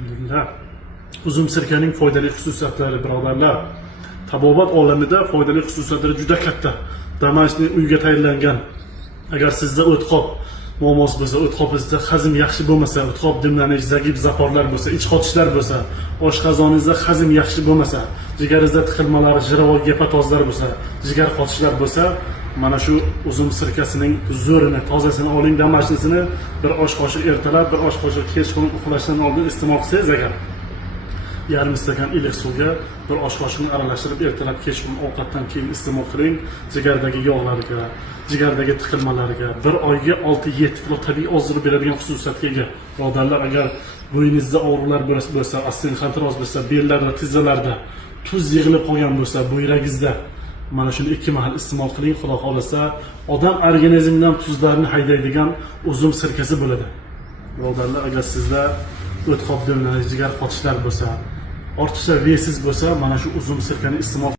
Alhamdulillah. Uzum sirkaning foydali xususiyatlari birodarlar. Tabobat olamida foydali xususiyatlari juda katta. Damashqning uyga tayyorlangan. Agar sizda o'tqoq muammosi bo'lsa, o'tqopingizda hazm yaxshi bo'lmasa, o'tqop dimlanish, zagib zaporlar bo'lsa, ich qotishlar bo'lsa, oshqozoningizda hazm yaxshi bo'lmasa, jigaringizda tiqilmalar, jiravol gepatozlar bo'lsa, jigar qotishlar bo'lsa, mana shu uzum sirkasining zo'rini, tozasini oling, damashqisini bir osh qoshiq ertalab, bir osh qoshiq kechqurun uxlashdan oldin iste'mol qilsangiz agar yarim stakan iliq suvga bir osh qoshiqni aralashtirib ertalab kechqurun ovqatdan keyin iste'mol qiling. Jigardagi yog'larga, jigardagi tiqilmalarga bir oyga 6-7 kilo tabiiy oziq beradigan xususiyatga ega. Birodarlar, agar bo'yingizda og'riqlar bo'lsa, osteoxondroz bo'lsa, bellarda, tizzalarda tuz yig'ilib qolgan bo'lsa, bo'yragingizda mana shuni 2 mahal iste'mol qiling. Xudo xolasa, odam organizmidan tuzlarni haydaydigan uzum sirkasi bo'ladi. Birodarlar, agar sizda o'tqop dimlanish, jigar qotishlar bo'lsa, ortiqcha vesingiz bo'lsa, mana shu uzum sirkani iste'mol